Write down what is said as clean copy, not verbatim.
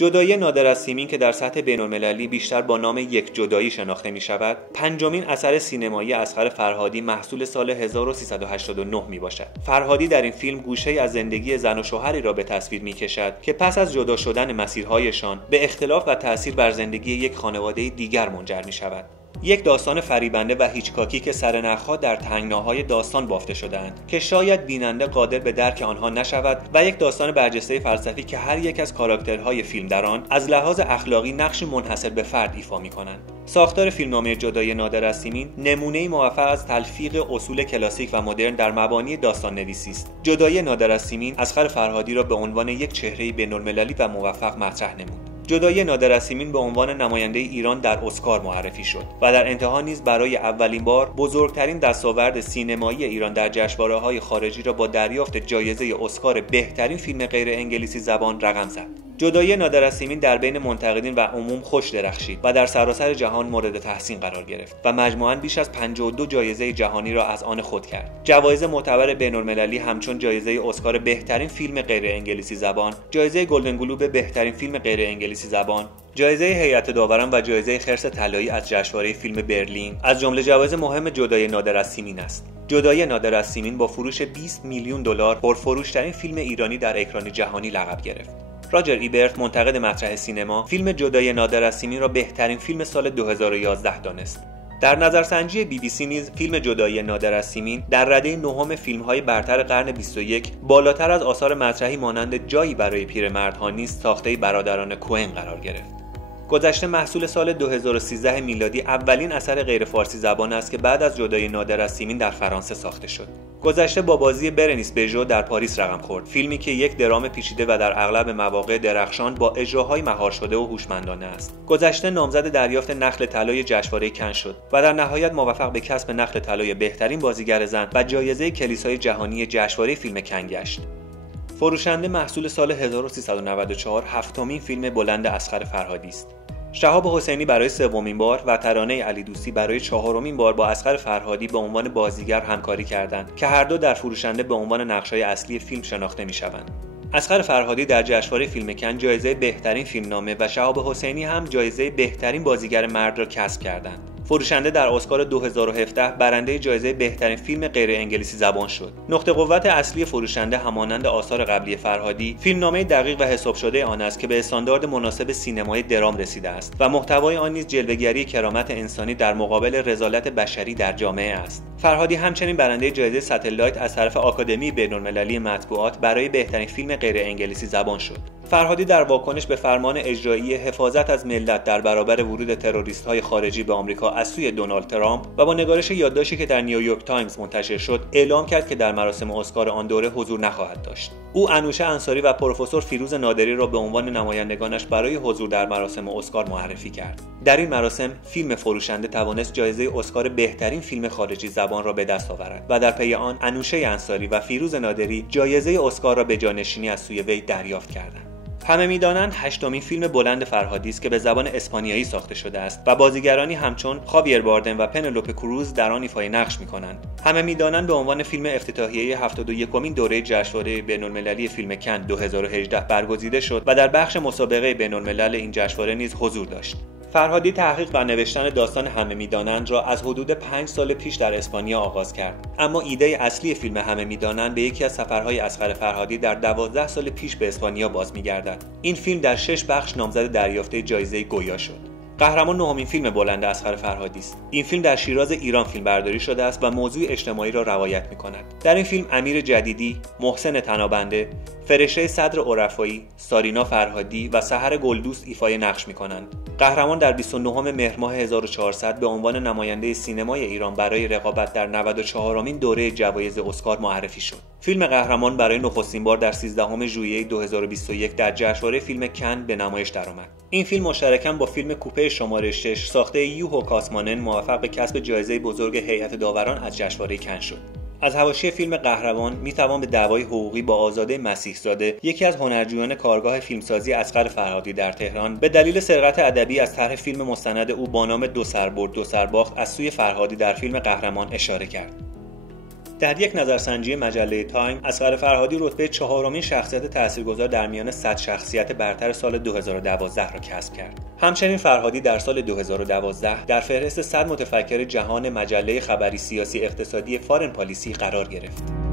جدایی نادر از سیمین که در سطح بین‌المللی بیشتر با نام یک جدایی شناخته می شود، پنجمین اثر سینمایی اصغر فرهادی محصول سال 1389 می باشد. فرهادی در این فیلم گوشه‌ای از زندگی زن و شوهری را به تصویر می کشد که پس از جدا شدن مسیرهایشان به اختلاف و تأثیر بر زندگی یک خانواده دیگر منجر می شود. یک داستان فریبنده و هیچکاکی که سرنخ‌ها در تنگناهای داستان بافته شده‌اند که شاید بیننده قادر به درک آنها نشود و یک داستان برجسته فلسفی که هر یک از کاراکترهای فیلم در آن از لحاظ اخلاقی نقش منحصر به فرد ایفا می‌کنند. ساختار فیلمنامه جدایی نادر از سیمین نمونه‌ای موفق از تلفیق اصول کلاسیک و مدرن در مبانی داستان نویسی است. جدایی نادر از سیمین اصغر فرهادی را به عنوان یک چهره بین‌المللی و موفق مطرح نمود. جدایی نادر از سیمین به عنوان نماینده ایران در اسکار معرفی شد و در انتها نیز برای اولین بار بزرگترین دستاورد سینمایی ایران در جشنواره‌های خارجی را با دریافت جایزه اسکار بهترین فیلم غیر انگلیسی زبان رقم زد. جدایی نادر از سیمین در بین منتقدین و عموم خوش درخشید و در سراسر جهان مورد تحسین قرار گرفت و مجموعاً بیش از 52 جایزه جهانی را از آن خود کرد. جوایز معتبر بین‌المللی همچون جایزه اسکار بهترین فیلم غیر انگلیسی زبان، جایزه گلدن گلوب بهترین فیلم غیر انگلیسی زبان، جایزه هیئت داوران و جایزه خرس طلایی از جشنواره فیلم برلین از جمله جوایز مهم جدایی نادر از سیمین است. جدایی نادر از سیمین با فروش 20 میلیون دلار پرفروش‌ترین فیلم ایرانی در اکران جهانی لقب گرفت. راجر ایبرت منتقد مطرح سینما فیلم جدایی نادر از سیمین را بهترین فیلم سال 2011 دانست. در نظرسنجی BBC نیز فیلم جدایی نادر از سیمین در رده نهم فیلم‌های برتر قرن 21 بالاتر از آثار مطرحی مانند جایی برای پیرمردها نیز ساخته برادران کوهن قرار گرفت. گذشته محصول سال 2013 میلادی اولین اثر غیر فارسی زبان است که بعد از جدایی نادر از سیمین در فرانسه ساخته شد. گذشته با بازی برنیس بژو در پاریس رقم خورد، فیلمی که یک درام پیچیده و در اغلب مواقع درخشان با اجراهای مهار شده و هوشمندانه است. گذشته نامزد دریافت نخل طلای جشنواره کن شد و در نهایت موفق به کسب نخل طلای بهترین بازیگر زن و جایزه کلیسای جهانی جشنواره فیلم کن گشت. فروشنده محصول سال 1394 هفتمین فیلم بلند اصغر فرهادی است. شهاب حسینی برای سومین بار و ترانه علی دوستی برای چهارمین بار با اصغر فرهادی به عنوان بازیگر همکاری کردند که هر دو در فروشنده به عنوان نقش‌های اصلی فیلم شناخته می‌شوند. اصغر فرهادی در جشنواره فیلم کن جایزه بهترین فیلمنامه و شهاب حسینی هم جایزه بهترین بازیگر مرد را کسب کردند. فروشنده در اسکار 2017 برنده جایزه بهترین فیلم غیر انگلیسی زبان شد. نقطه قوت اصلی فروشنده همانند آثار قبلی فرهادی، فیلمنامه دقیق و حساب شده آن است که به استاندارد مناسب سینمای درام رسیده است و محتوای آن نیز جلوه‌گری کرامت انسانی در مقابل رذالت بشری در جامعه است. فرهادی همچنین برنده جایزه ستلایت از طرف آکادمی بین‌المللی مطبوعات برای بهترین فیلم غیر انگلیسی زبان شد. فرهادی در واکنش به فرمان اجرایی حفاظت از ملت در برابر ورود تروریست‌های خارجی به آمریکا از سوی دونالد ترامپ و با نگارش یادداشتی که در نیویورک تایمز منتشر شد، اعلام کرد که در مراسم اسکار آن دوره حضور نخواهد داشت. او انوشه انصاری و پروفسور فیروز نادری را به عنوان نمایندگانش برای حضور در مراسم اسکار معرفی کرد. در این مراسم فیلم فروشنده توانست جایزه اسکار بهترین فیلم خارجی زبان را به دست آورد و در پی آن انوشه انصاری و فیروز نادری جایزه اسکار را به جانشینی از سوی وی دریافت کردند. همه می‌دانند هشتمین فیلم بلند فرهادی است که به زبان اسپانیایی ساخته شده است و بازیگرانی همچون خاویر باردم و پنلوپه کروز در آن ایفای نقش می‌کنند. همه می‌دانند به عنوان فیلم افتتاحیه 71مین دوره جشنواره بین‌المللی فیلم کن 2018 برگزیده شد و در بخش مسابقه بین‌الملل این جشنواره نیز حضور داشت. فرهادی تحقیق و نوشتن داستان همه می‌دانند را از حدود 5 سال پیش در اسپانیا آغاز کرد، اما ایده اصلی فیلم همه می‌دانند به یکی از سفرهای اصغر فرهادی در 12 سال پیش به اسپانیا باز می‌گردد. این فیلم در 6 بخش نامزد دریافته جایزه گویا شد. قهرمان نهمین فیلم بلند اصغر فرهادی است. این فیلم در شیراز ایران فیلمبرداری شده است و موضوع اجتماعی را روایت می‌کند. در این فیلم امیر جدیدی، محسن تنابنده، فرشته صدر عرفایی، سارینا فرهادی و سحر گلدوست ایفای نقش می‌کنند. قهرمان در 29 مهر ماه 1400 به عنوان نماینده سینمای ایران برای رقابت در 94مین دوره جوایز اسکار معرفی شد. فیلم قهرمان برای نخستین بار در 13 ژوئیه 2021 در جشنواره فیلم کن به نمایش درآمد. این فیلم مشترکاً با فیلم کوپه شماره 6 ساخته یوهو کاسمانن موفق به کسب جایزه بزرگ هیئت داوران از جشنواره کن شد. از حواشی فیلم قهرمان میتوان به دعوای حقوقی با آزاده مسیحزاده، یکی از هنرجویان کارگاه فیلمسازی اصغر فرهادی در تهران، به دلیل سرقت ادبی از طرح فیلم مستند او با نام دو سر برد دو سر باخت از سوی فرهادی در فیلم قهرمان اشاره کرد. در یک نظرسنجی مجله تایم، اصغر فرهادی رتبه 4مین شخصیت تاثیرگذار در میان 100 شخصیت برتر سال 2012 را کسب کرد. همچنین فرهادی در سال 2012 در فهرست 100 متفکر جهان مجله خبری سیاسی اقتصادی فارن پالیسی قرار گرفت.